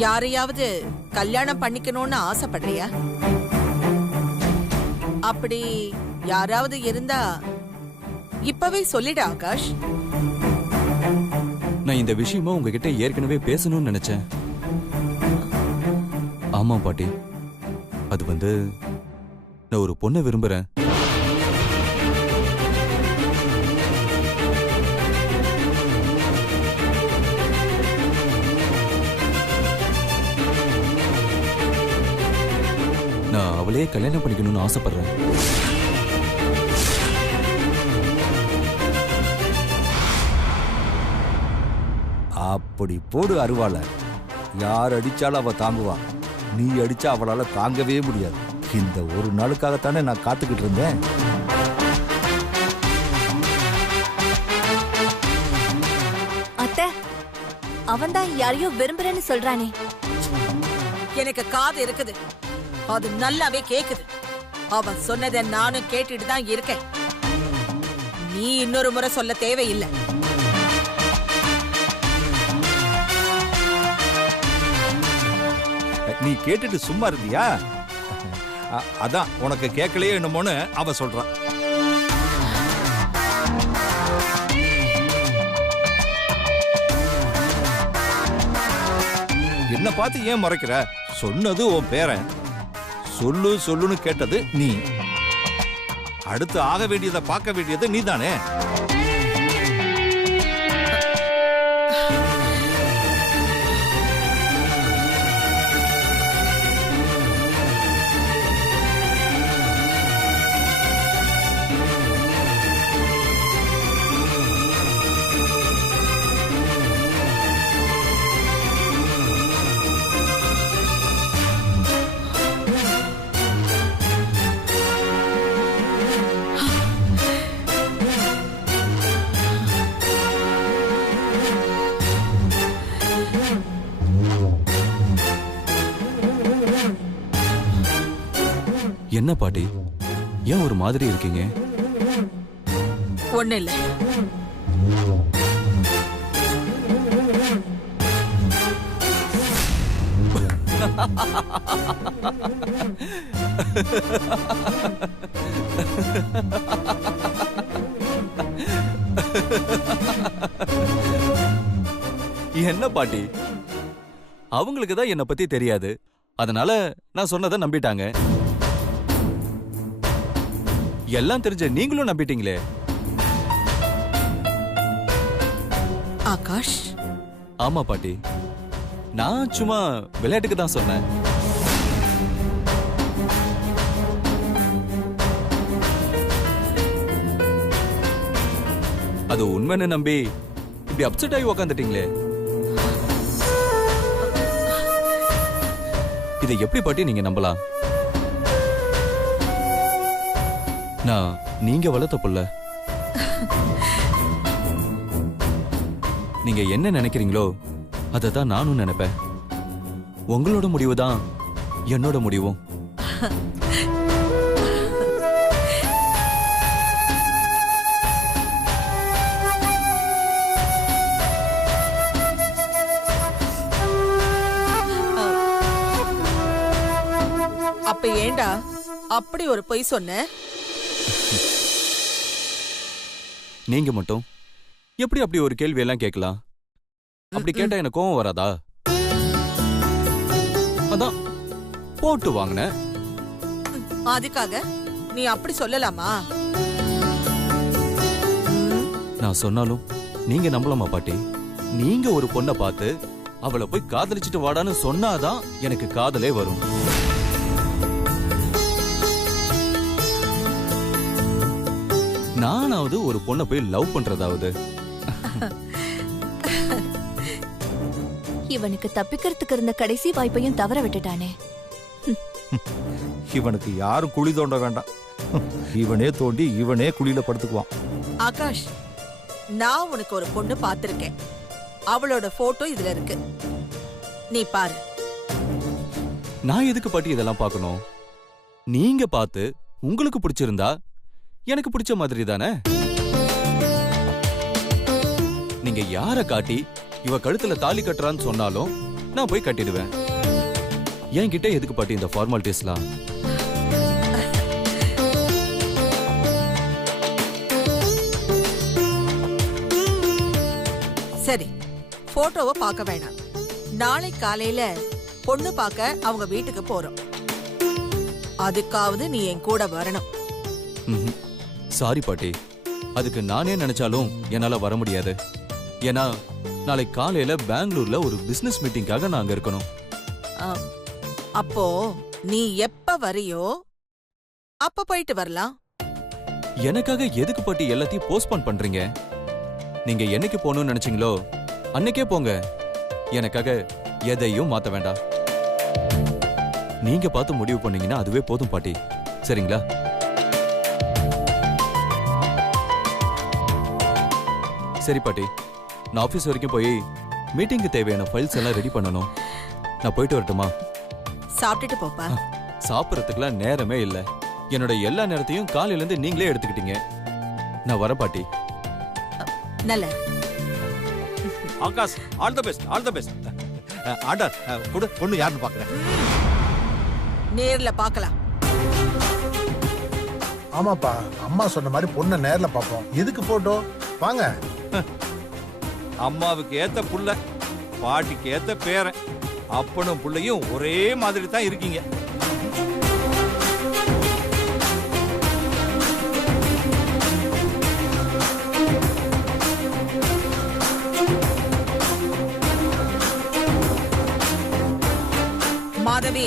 யாரையாவது கல்யாணம் பண்ணிக்கணும்னு ஆசைப்படுறியா? அப்படி யாராவது இருந்தா இப்பவே சொல்லிடு ஆகாஷ். நான் இந்த விஷயமா உங்ககிட்ட ஏற்கனவே பேசணும்னு நினைச்சேன். ஆமா பாட்டி, அது நான் ஒரு பொண்ணை விரும்புறேன். நான் அவளையே கல்யாணம் பண்ணிக்கணும்னு ஆசைப்படுறேன். அப்படி போடு அருவாள. யார் அடிச்சாலும் அவ தாங்குவா. நீ அடிச்சா அவளால தாங்கவே முடியாது. இந்த ஒரு நாளுக்காகத்தானே நான் காத்துக்கிட்டு இருந்தேன். அத்தை, அவன்தான் யாரையோ விரும்புறேன்னு சொல்றானே. எனக்கு காது இருக்குது, அது நல்லாவே கேக்குது. அவன் சொன்னதை நானும் கேட்டுட்டு தான் இருக்கேன். நீ இன்னொரு முறை சொல்ல தேவையில்லை. நீ கேட்டுட்டு சும்மா இருந்தியா? அதான் உனக்கு கேட்கலையே என்னமோன்னு அவ சொல்றான். என்ன பார்த்து ஏன் மறைக்கிற? சொன்னது உன் பேரன். சொல்லு சொல்லுன்னு கேட்டது நீ. அடுத்து ஆக வேண்டியதை பார்க்க வேண்டியது நீ தானே. என்ன பாட்டி, ஏன் ஒரு மாதிரி இருக்கீங்க? ஒண்ணு இல்ல. என்ன பாட்டி, அவங்களுக்கு தான் என்னை பத்தி தெரியாது, அதனால நான் சொன்னதை நம்பிட்டாங்க. எல்லாம் தெரிஞ்ச நீங்களும் நம்பிட்டீங்களே. ஆகாஷ். ஆமா பாட்டி, நான் சும்மா விளையாட்டுக்கு தான் சொன்னேன். அது உண்மைன்னு நம்பி இப்படி அப்செட் ஆகி உக்காந்துட்டீங்களே. இதை எப்படி பாட்டி நீங்க நம்பலாம்? நான் நீங்க வளர்த்த புள்ள. நீங்க என்ன நினைக்கிறீங்களோ அதை தான் நானும் நினைப்பேன். உங்களோட முடிவு தான் என்னோட முடிவும். அப்ப ஏண்டா அப்படி ஒரு பொய் சொன்ன? நீங்க மட்டும் எப்படி அப்படி ஒரு கேள்வி எல்லாம் கேட்கலாம்? அப்படி கேட்டா எனக்கு கோவம் வராதா? அதான் போட்டு வாங்கின. அதுக்காக நீ அப்படி சொல்லலாமா? நான் சொன்னாலும் நீங்க நம்பலாமா பாட்டி? நீங்க ஒரு பொண்ணை பார்த்து அவளை போய் காதலிச்சுட்டு வாடான்னு சொன்னாதான் எனக்கு காதலே வரும். நானாவது ஒரு பொண்ணை போய் லவ் பண்றதாவது? இவனுக்கு தப்பிக்கிறதுக்கு இருந்த கடைசி வாய்ப்பையும் தவற விட்டுட்டானே. இவனுக்கு யாரும் குழி தோண்ட வேண்டாம். இவனே தோண்டி இவனே குழியில படுத்துக்குவான். ஆகாஷ், நான் உனக்கு ஒரு பொண்ணு பார்த்திருக்கேன். அவளோட போட்டோ இதுல இருக்கு, நீ பாரு. நான் எதுக்கு பாட்டி இதெல்லாம் பார்க்கணும்? நீங்க பார்த்து உங்களுக்கு பிடிச்சிருந்தா எனக்கு பிடிச்ச மாதிரி தானே. நீங்க யார காட்டி இவ கழுத்துல தாலி கட்டுறான்னு சொன்னாலும் நான் போய் கட்டிடுவேன். என்கிட்ட எதுக்கு பாட்டி இந்த ஃபார்மாலிட்டிஸ்லாம்? சரி, போட்டோவை பார்க்க வேணாம். நாளை காலையில பொண்ணு பார்க்க அவங்க வீட்டுக்கு போறோம். அதுக்காவது நீ என் கூட வரணும். சாரி பாட்டி, அதுக்கு நானே நினைச்சாலும் என்னால வர முடியாது. ஏன்னா நாளை காலையில பெங்களூர்ல ஒரு பிசினஸ் மீட்டிங்காக நான் அங்க இருக்கணும். அப்போ நீ எப்ப வரியோ அப்ப போயிட்டு வரலாம். எனக்காக எதுக்கு பாட்டி எல்லாத்தையும் போஸ்ட்போன் பண்றீங்க? நீங்க என்னைக்கு போகணும்னு நினைச்சீங்களோ அன்னைக்கே போங்க. எனக்காக எதையும் மாத்த வேண்டாம். நீங்க பார்த்து முடிவு பண்ணீங்கன்னா அதுவே போதும் பாட்டி. சரிங்களா? சரி பாட்டி, நான் ஆபீஸ் வரைக்கும் போய் மீட்டிங்க்கு தேவையான ஃபைல்ஸ் எல்லாம் ரெடி பண்ணணும். நான் போயிட்டு வரட்டுமா? சாப்பிட்டுட்டு போப்பா. சாப்பிடறதுக்குலாம் நேரமே இல்ல. என்னோட எல்லா நேரத்தையும் காலையில இருந்து நீங்களே எடுத்துக்கிட்டீங்க. நான் வரேன் பாட்டி. நல்ல Akash, all the best, all the best. Order கொடு, பொண்ணு யாருன்னு பார்க்கறேன். நேர்ல பார்க்கலாம். ஆமாப்பா, அம்மா சொன்ன மாதிரி பொண்ணை நேர்ல பார்ப்போம். எதுக்கு போட்டோ? வாங்க. அம்மாவுக்கு ஏத்த புள்ள, பாட்டிக்கு ஏத்த பேரன். அப்பனும் புள்ளையும் ஒரே மாதிரி தான் இருக்கீங்க. மாதவி,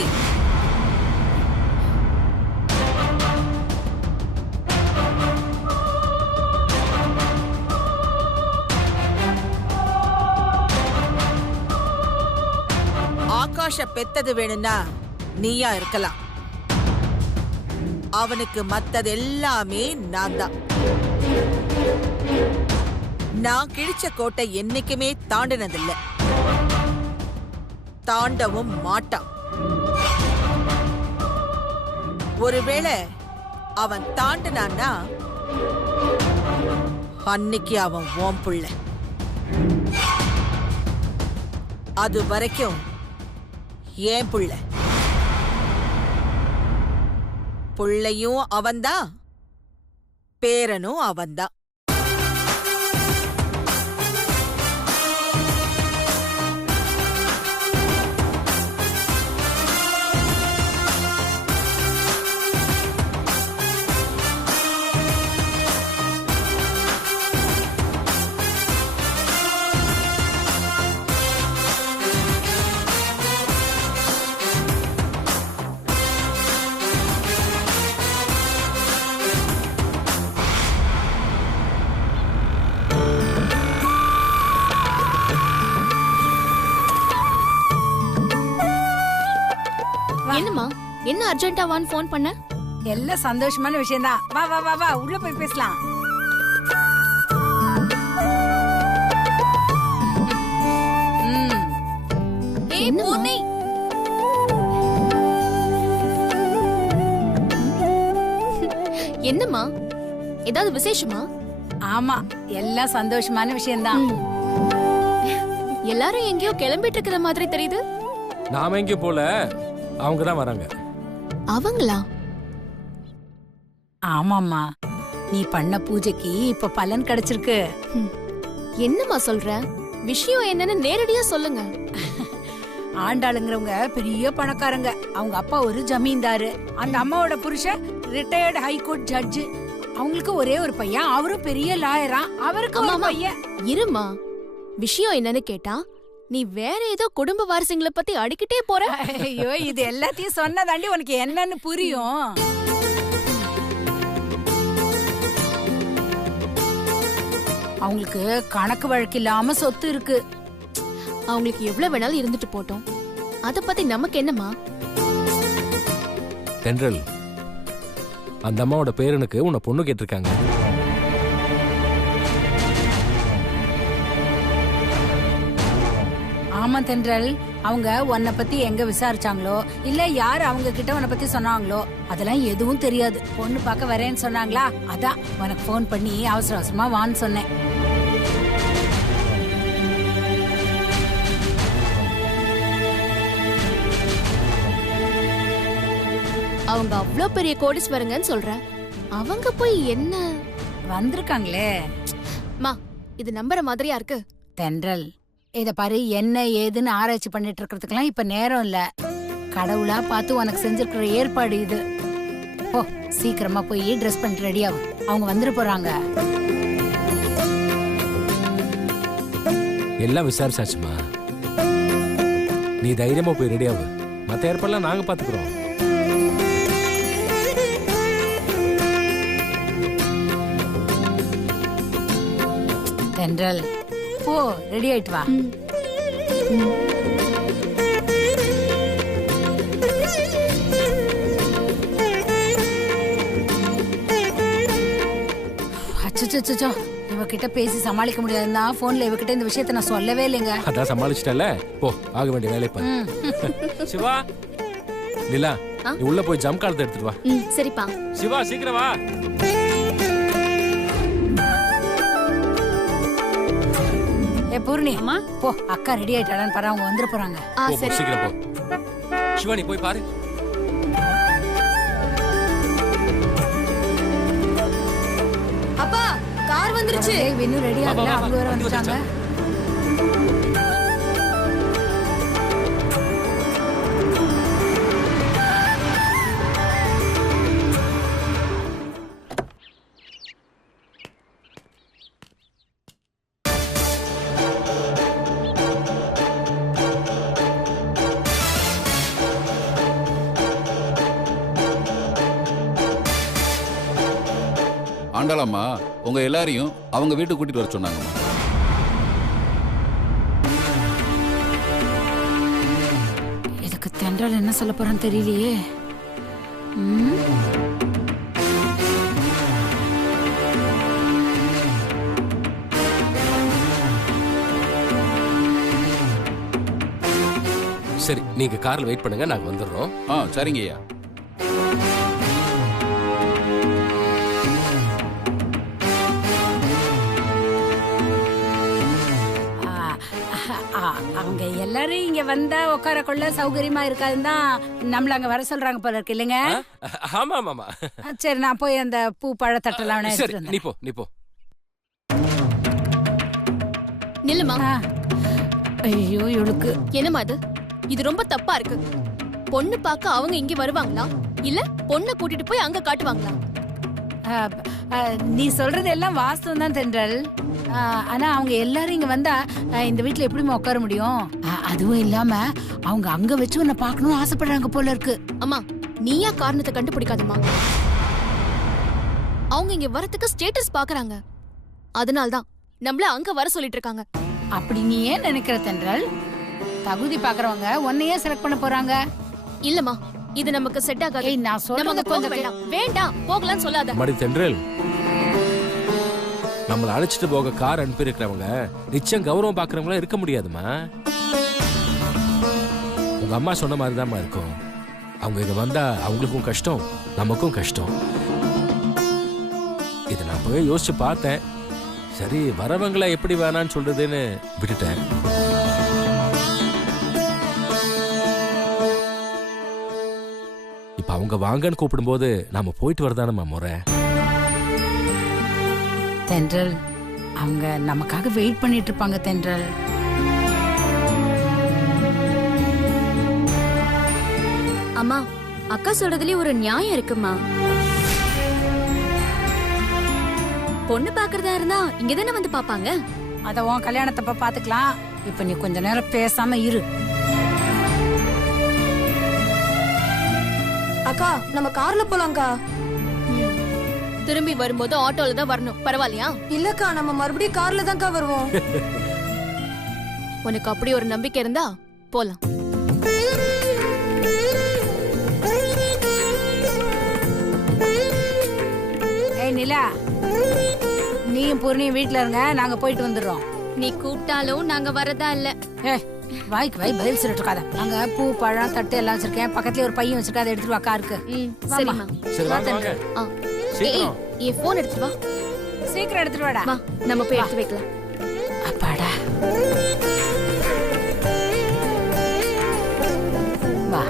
ஆகாஷ பெத்தது வேணும்னா நீயா இருக்கலாம். அவனுக்கு மத்தது எல்லாமே நான் தான். நான் கிழிச்ச கோட்டை என்னைக்குமே தாண்டினதில்ல, தாண்டவும் மாட்டான். ஒருவேளை அவன் தாண்டினான்னா அன்னைக்கு அவன் ஓம் புள்ள. அது வரைக்கும் ஏன் புள்ள. புள்ளையும் அவன்தான், பேரனும் அவன்தான். என்னம்மா, என்ன அர்ஜென்ட்டா வான்னு ஃபோன் பண்ண? எல்லாம் சந்தோஷமான விஷயம் தான். வா வா வா வா, உள்ள போய் பேசலாம். என்னம்மா, ஏதாவது விசேஷமா? ஆமா, எல்லாம் சந்தோஷமான விஷயம் தான். எல்லாரும் எங்கேயோ கிளம்பிட்டு இருக்கிற மாதிரி தெரியுது. நாம எங்கேயும் போல, அவங்க தான் வராங்க. அவங்களா? ஆமாம்மா, நீ பண்ண பூஜைக்கு இப்ப பலன் கிடைச்சிருக்கு. என்னம்மா சொல்ற? விஷயம் என்னன்னு நேரடியா சொல்லுங்க. ஆண்டாளுங்கிறவங்க பெரிய பணக்காரங்க. அவங்க அப்பா ஒரு ஜமீன்தாரு. அந்த அம்மாவோட புருஷன் ரிட்டையர்டு ஹைகோர்ட் ஜட்ஜு. அவங்களுக்கு ஒரே ஒரு பையன், அவரும் பெரிய லாயரா. அவருக்கு ஒரு பையன். இருமா, விஷயம் என்னன்னு கேட்டா நீ வேற ஏதோ குடும்ப வாரிசுங்களை பத்தி அடிக்கிட்டே போற. ஐயோ, இது எல்லாத்தையும் சொன்னதாண்டி உனக்கு என்னன்னு புரியும். அவங்களுக்கு கணக்கு வழக்கு இல்லாம சொத்து இருக்கு. அவங்களுக்கு எவ்வளவு வேணாலும் இருந்துட்டு போட்டோம், அத பத்தி நமக்கு என்னமா? தென்றல், அந்த அம்மாவோட பேரனுக்கு உன்னை பொண்ணு கேட்டிருக்காங்க. ஆமா தென்றல், அவங்க உன்னை பத்தி எங்க விசாரிச்சாங்களோ இல்ல யார் அவங்க கிட்ட உன்னை பத்தி சொன்னாங்களோ அதெல்லாம் எதுவும் தெரியாது. பொண்ணு பார்க்க வரேன்னு சொன்னாங்களா, அதான் உனக்கு போன் பண்ணி அவசர அவசரமா வான்னு சொன்னேன். அவங்க அவ்ளோ பெரிய கோடீஸ்வரங்கன்னு சொல்ற, அவங்க போய் என்ன வந்திருக்காங்களே. மா, இது நம்புற மாதிரியா இருக்கு? தென்றல், இத பாரு, என்ன ஏதுன்னு ஆராய்ச்சி பண்ணிட்டு இருக்கிறதுக்கெல்லாம் இப்ப நேரம் இல்ல. கடவுளா பார்த்து உனக்கு செஞ்சிருக்கிற ஏற்பாடு இது. போ, சீக்கிரமா போய் ட்ரெஸ் பண்ணிட்டு ரெடி ஆகும். அவங்க வந்துட போறாங்க. எல்லாம் விசாரிச்சாச்சுமா, நீ தைரியமா போய் ரெடி ஆகு. மத்த ஏற்பாடுலாம் நாங்க பாத்துக்கிறோம். தென்றல், போ, ரெடி ஆயிட்டு வா. அச்சோ, இவகிட்ட பேசி சமாளிக்க முடியாதுன்னா போன்ல இவகிட்ட இந்த விஷயத்தை நான் சொல்லவே இல்லைங்க. அதான் சமாளிச்சிட்டல, போ, ஆக வேண்டிய வேலையை பாரு. சிவா, நிலா, நீ உள்ள போய் ஜம் கார்டு எடுத்துட்டு வா. சரிப்பா. சிவா, சீக்கிரம் வா. ஏ பூர்ணி, போ, அக்கா ரெடி ஆயிட்டாளான்னு பாரு, அவங்க வந்துட போறாங்க. சீக்கிரம் போ. சிவா, நீ போய் பாரு. அப்பா, கார் வந்துருச்சு. இன்னும் ரெடி ஆகல, அவங்க வேற வந்துட்டாங்க. ஆண்டாளம்மா உங்க எல்லாரையும் அவங்க வீட்டுக்கு கூட்டிட்டு வர சொன்னாங்கம்மா. இதுக்கு தென்றல் என்ன சொல்ல போறான்னு தெரியலையே. சரி, நீங்க கார்ல வெயிட் பண்ணுங்க, நாங்க வந்துடுறோம். சரிங்க ஐயா. அவங்க எல்லாரும் இங்க வந்தா உட்கார கொள்ள சௌகரியமா இருக்காதுன்னு தான் நம்மள அங்க வர சொல்றாங்க போல இருக்கு இல்லைங்க? ஆமா ஆமா. சரி, நான் போய் அந்த பூ பழத்தட்டெல்லாம் சரி, நீ போ. நில்லுமா. ஐயோ, இவளுக்கு என்னமா இது ரொம்ப தப்பா இருக்கு. பொண்ணு பார்க்க அவங்க இங்க வருவாங்களா, இல்ல பொண்ணை கூட்டிட்டு போய் அங்க காட்டுவாங்களா? நீ சொல்றது எல்லாம் வாஸ்தவம் தான் தென்றல். ஆனா அவங்க எல்லாரும் இங்க வந்தா இந்த வீட்டுல எப்படிமா உட்கார முடியும்? அதுவும் இல்லாம அவங்க அங்க வச்சு உன்னை பாக்கணும்னு ஆசைப்படுறாங்க போல இருக்கு. அம்மா, நீயா காரணத்தை கண்டுபிடிக்காதம்மா. அவங்க இங்க வரதுக்கு ஸ்டேட்டஸ் பாக்குறாங்க, அதனால்தான் நம்மள அங்க வர சொல்லிட்டு இருக்காங்க. அப்படி நீ ஏன் நினைக்கிற தென்றல்? தகுதி பாக்குறவங்க உன்னையே செலக்ட் பண்ண போறாங்க. இல்லம்மா, இது நமக்கு செட் ஆகாது. நான் சொல்றது கொஞ்சம் வேண்டாம், போகலான்னு சொல்லாத. மடி தென்றல், நம்மள அழைச்சிட்டு போக கார் அனுப்பி இருக்கிறவங்க நிச்சயம் கௌரவம் பாக்குறவங்களா இருக்க முடியாதுமா. உங்க அம்மா சொன்ன மாதிரிதான் இருக்கும். அவங்க இங்க வந்தா அவங்களுக்கும் கஷ்டம், நமக்கும் கஷ்டம். இதை நான் போய் யோசிச்சு பார்த்தேன். சரி, வரவங்களை எப்படி வேணான்னு சொல்றதுன்னு விட்டுட்டேன். இப்ப அவங்க வாங்கன்னு கூப்பிடும்போது நாம போயிட்டு வரதானம்மா முறை. தென்றல், அவங்க நமக்காக வெயிட் பண்ணிட்டு இருப்பாங்க தென்றல். அம்மா, அக்கா சொல்றதுலயே ஒரு நியாயம் இருக்குமா. பொண்ணு பாக்குறதா இருந்தா இங்கதானே வந்து பாப்பாங்க. அத உன் கல்யாணத்தப்ப பாத்துக்கலாம். இப்ப நீ கொஞ்ச நேரம் பேசாம இரு. அக்கா, நம்ம கார்ல போலாம்க்கா. திரும்பி வரும்போது ஆட்டோல தான் வரணும், பரவாயில்லையா? இல்லக்கா, நம்ம மறுபடியும் கார்ல தான்க்கா வருவோம். உனக்கு அப்படி ஒரு நம்பிக்கை இருந்தா போலாம். ஏய் நிலா, நீயும் பூர்ணியும் வீட்டுல இருங்க, நாங்க போயிட்டு வந்துடுறோம். நீ கூப்பிட்டாலும் நாங்க வரதா இல்ல. வாய்க்கு வாய் பதில் சொல்லிட்டு இருக்காத. அங்க பூ பழம் தட்டு எல்லாம் வச்சிருக்கேன், பக்கத்துல ஒரு பையன் வச்சிருக்கா, அதை எடுத்துட்டு வா காருக்கு. சரிம்மா. சரி, வாங்க. சீக்கிரம் என் போன் எடுத்துட்டு வா. சீக்கிரம் எடுத்துட்டு வாடா. வா, நம்ம போய் எடுத்து வைக்கலாம். அப்பாடா, வா.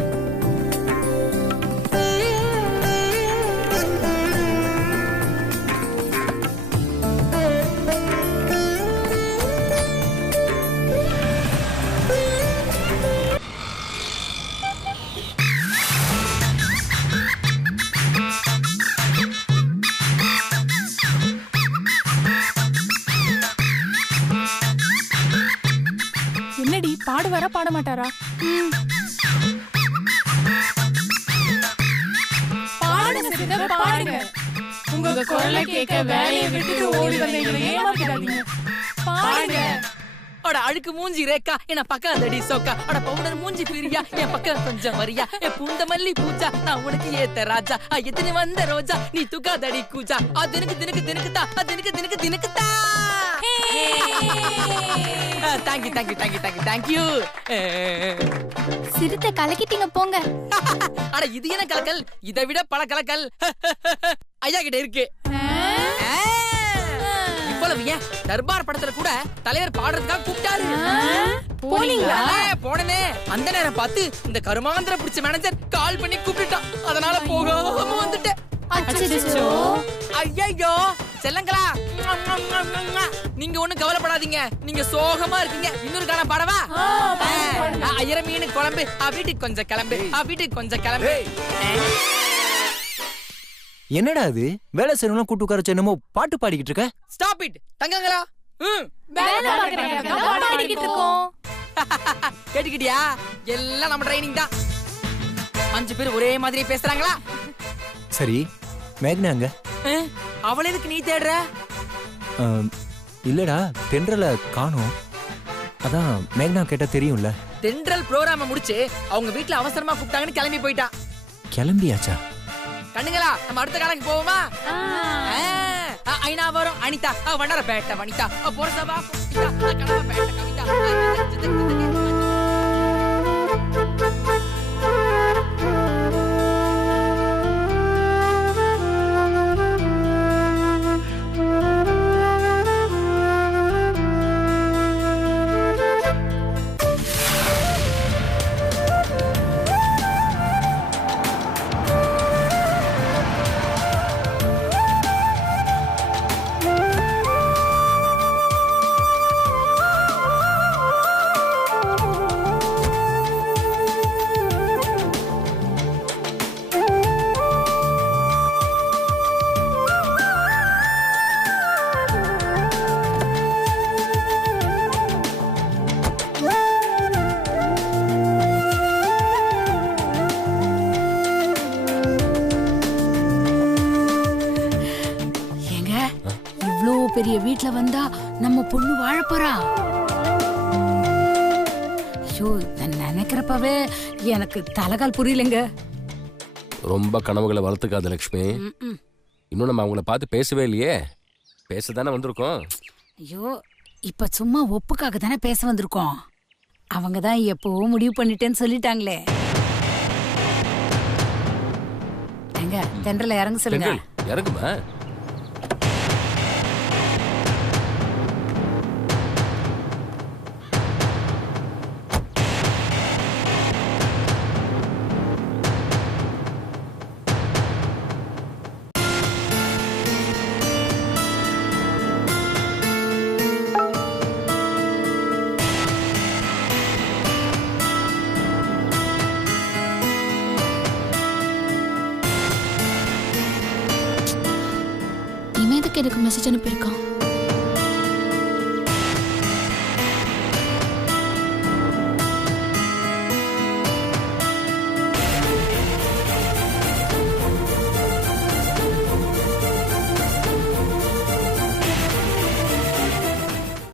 பாட மாட்டாரா? பாடுங்க சித்தப்பா, பாடுங்க. உங்க குரலை கேட்க வேலையை விட்டுட்டு ஓடி வந்தீங்க, ஏமாத்திடாதீங்க. பாடுங்க. அட அழுக்கு மூஞ்சி ரேக்கா என்ன பக்கம் தடி சோக்கா, அட பவுடர் மூஞ்சி பிரியா என் பக்கம் கொஞ்சம் வரியா, என் பூந்த மல்லி பூஜா நான் உனக்கு ஏத்த ராஜா, எத்தனை வந்த ரோஜா நீ தூக்கா தடி கூஜா, தினுக்கு தினுக்கு தினுக்குதா, தினுக்கு தினுக்கு தினுக்குதா. Thank you thank you thank you thank you thank you. சிரித்த கலக்கிட்டீங்க போங்க. அட இது என்ன கலக்கல், இதை விட பல கலக்கல் ஐயா கிட்ட இருக்கு. இவ்வளவு ஏன் தர்பார் படத்துல கூட தலைவர் பாடுறதுக்காக கூப்பிட்டாரு. போனீங்களா? போனே. அந்த நேரம் பார்த்து இந்த கருமாந்திர பிடிச்ச மேனேஜர் கால் பண்ணி கூப்பிட்டுட்டான். அதனால போகாம வந்துட்டேன். ஐயோ செல்லங்களா, நீங்க ஒண்ணும் கவலைப்படாதீங்க, நீங்க சோகமா இருக்கீங்க. இன்னொரு காண பாடவா? ஐயர மீன் குழம்பு, வீட்டுக்கு கொஞ்சம் கிளம்பு, வீட்டுக்கு கொஞ்சம் கிளம்பு. என்னடா அது, வேலை செய்யணும் கூட்டு உட்கார என்னமோ பாட்டு பாடிக்கிட்டு இருக்க? ஸ்டாப் இட் தங்கங்களா. கேட்டுக்கிட்டியா? எல்லாம் நம்ம ட்ரைனிங் தான். 5 பேர் ஒரே மாதிரி பேசுறாங்களா? சரி, மேக்னாங்க? அவளை எதுக்கு நீ தேடுற? இல்லடா, தென்றல காணோம். அதான் மேக்னா கேட்டா தெரியும்ல. தென்றல் ப்ரோகிராம முடிச்சு அவங்க வீட்டுல அவசரமா கூப்பிட்டாங்கன்னு கிளம்பி போயிட்டா. கிளம்பியாச்சா? கண்ணுங்களா, நம்ம அடுத்த காலைக்கு போவோமா? ஐநா வரும் அனிதா, வண்ணர பேட்ட வனிதா, போறசவா கவிதா, கனவ பேட்ட கவிதா. பெரிய வீட்ல வந்தா நம்ம பொண்ணு வாழப்போறா. ஐயோ, நினைக்கிறப்பவே எனக்கு தலைகால் புரியலங்க. ரொம்ப கனவுகளை வளர்த்துக்காத லட்சுமி. இன்னும் நம்ம அவங்கள பார்த்து பேசவே இல்லையே. பேசதானே வந்திருக்கோம். ஐயோ, இப்ப சும்மா ஒப்புக்காக தானே பேச வந்திருக்கோம். அவங்க தான் எப்போ முடிவு பண்ணிட்டேன்னு சொல்லிட்டாங்களே. எங்க தென்றல இறங்க சொல்லுங்க. இறங்குமா? எனக்கு மெசேஜ் அனுப்பியிருக்கான்.